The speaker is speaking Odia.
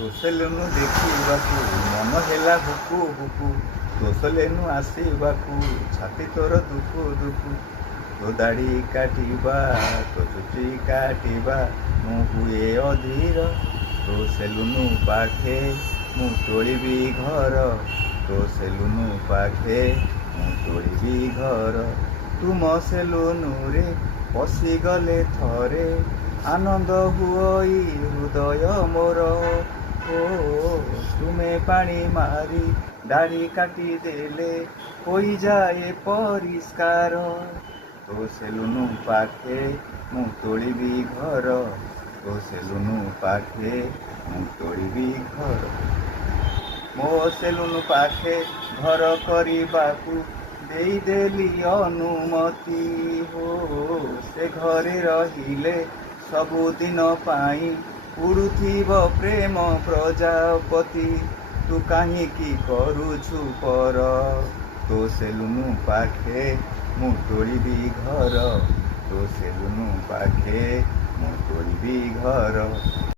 ତୋ ସେଲୁନ ଦେଖିବାକୁ ମନ ହେଲା ହୁକୁ ହୁକୁ, ତୋ ସେଲୁନ ଆସିବାକୁ ଛାତି ତୋର ଦୁକୁ ଦୁକୁ। ତୋ ଦାଢ଼ି କାଟିବା ତୋ ଚୁଟି କାଟିବା ମୁଁ ହୁଏ ଅଧୀର, ତୋ ସେଲୁନ ପାଖେ ମୁଁ ତୋଳିବି ଘର, ତୋ ସେଲୁନ ପାଖେ ମୁଁ ତୋଳିବି ଘର। ତୁମ ସେଲୁନରେ ପଶିଗଲେ ଥରେ ଆନନ୍ଦ ହୁଅଇ ହୃଦୟ ମୋର। ଓ ତୁମେ ପାଣି ମାରି ଦାଢ଼ି କାଟିଦେଲେ ହୋଇଯାଏ ପରିଷ୍କାର, ତୋ ସେଲୁନ ପାଖେ ମୁଁ ତୋଳିବି ଘର, ତୋ ସେଲୁନ ପାଖେ ମୁଁ ତୋଳିବି ଘର। ମୋ ସେଲୁନ ପାଖେ ଘର କରିବାକୁ ଦେଇଦେଲି ଅନୁମତି, ହୋ ସେ ଘରେ ରହିଲେ ସବୁଦିନ ପାଇଁ ଉଡ଼ୁଥିବ ପ୍ରେମ ପ୍ରଜାପତି। ତୁ କାହିଁକି କରୁଛୁ ପର, ତୋ ସେଲୁନ ପାଖେ ମୁଁ ତୋଳିବି ଘର, ତୋ ସେଲୁନ ପାଖେ ମୁଁ ତୋଳିବି ଘର।